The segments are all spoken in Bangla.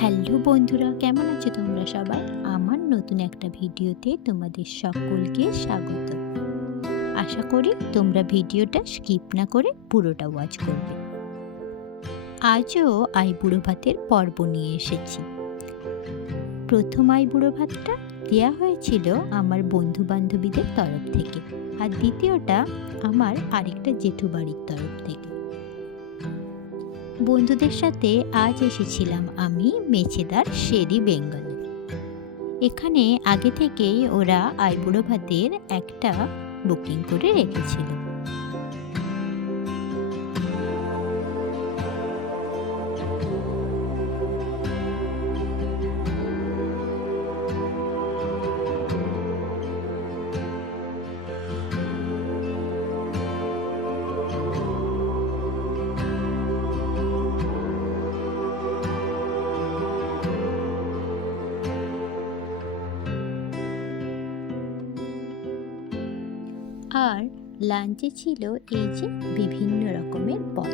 হ্যালো বন্ধুরা, কেমন আছো তোমরা সবাই? আমার নতুন একটা ভিডিওতে তোমাদের সকলকে স্বাগত। আশা করি তোমরা ভিডিওটা স্কিপ না করে পুরোটা ওয়াচ করবে। আজও আইবুড়ো ভাতের পর্ব নিয়ে এসেছি। প্রথম আইবুড়ো ভাতটা দেওয়া হয়েছিল আমার বন্ধু বান্ধবীদের তরফ থেকে, আর দ্বিতীয়টা আমার আরেকটা জেঠু বাড়ির তরফ থেকে। বন্ধুদের সাথে আজ এসেছিলাম আমি মেছেদার শেরি বেঙ্গলে। এখানে আগে থেকেই ওরা আইবুড়ো ভাতের একটা বুকিং করে রেখেছিল। আর লাঞ্চে ছিল এই যে বিভিন্ন রকমের পদ।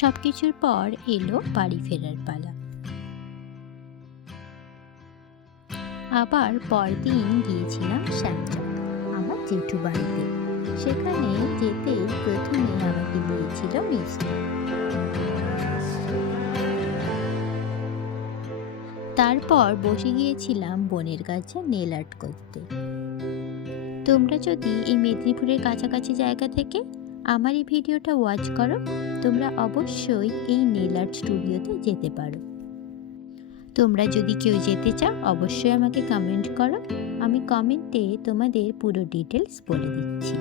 সবকিছুর পর এলো বাড়ি ফেরার পালা। আবার পরদিন গিয়েছিলাম শ্যামচক, আমার জেঠু বাড়িতে। সেখানে যেতে প্রথমে আমাকে দিয়েছিল মিষ্টি। তারপর বসে গিয়েছিলাম বোনের কাছে নেল আর্ট করতে। তোমরা যদি এই মেদিনীপুরের কাছাকাছি জায়গা থেকে আমার এই ভিডিওটা ওয়াচ করো, তোমরা অবশ্যই এই নেল আর্ট স্টুডিওতে যেতে পারো। তোমরা যদি কেউ যেতে চাও অবশ্যই আমাকে কমেন্ট করো, আমি কমেন্টে তোমাদের পুরো ডিটেলস বলে দিচ্ছি।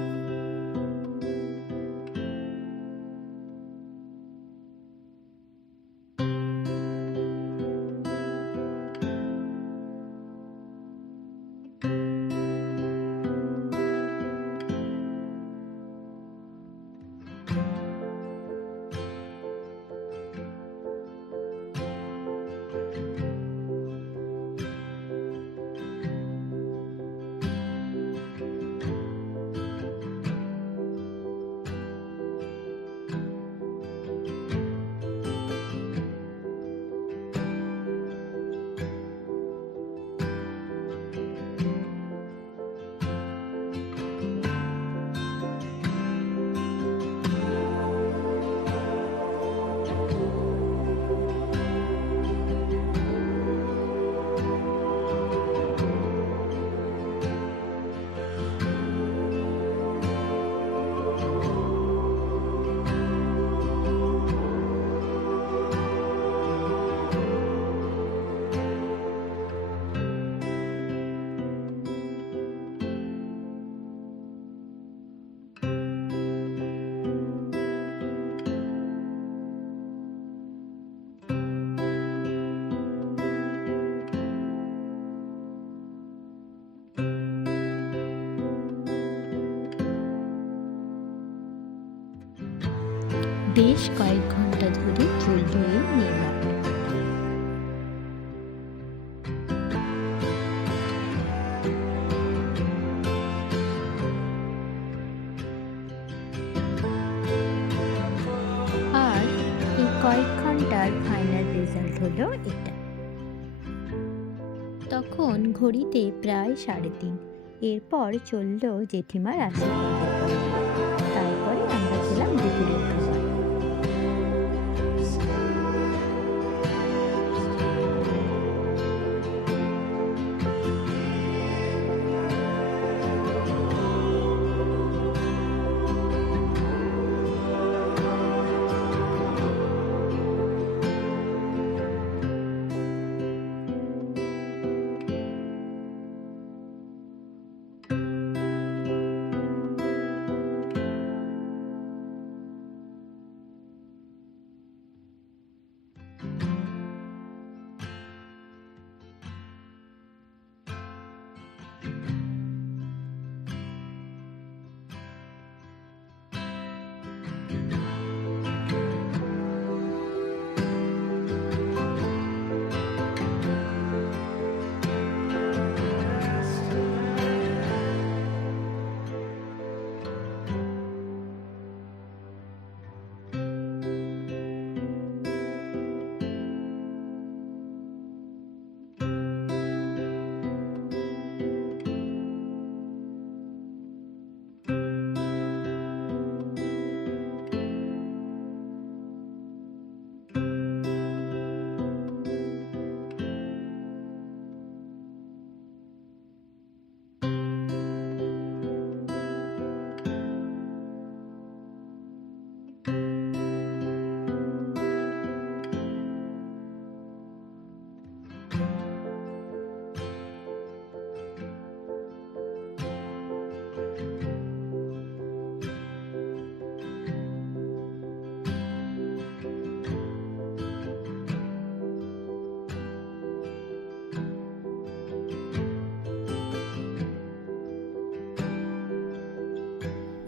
বেশ কয়েক ঘন্টা ধরে চলল এই মেলা। তার ফাইনাল রেজাল্ট হলো এটা। তখন ঘড়িতে প্রায় 3:30। এরপর চলল জেঠিমার আশীর্বাদের পর্ব। তারপরে আমরা খেলাম দুপুরের খাবার।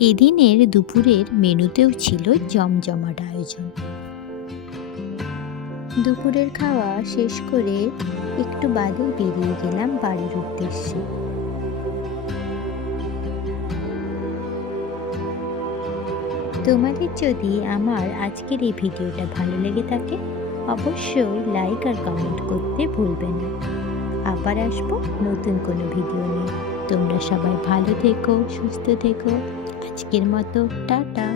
এদিনের দুপুরের মেনুতেও ছিল জমজমাট আয়োজন। দুপুরের খাওয়া শেষ করে একটু বাদেই বেরিয়ে গেলাম বাড়ির উদ্দেশ্যে। তোমাদের যদি আমার আজকের এই ভিডিওটা ভালো লেগে থাকে অবশ্যই লাইক আর কমেন্ট করতে ভুলবে না। আবার আসবো নতুন কোনো ভিডিও নিয়ে। তোমরা সবাই ভালো থেকো, সুস্থ থেকো। আজকের মতো টাটা।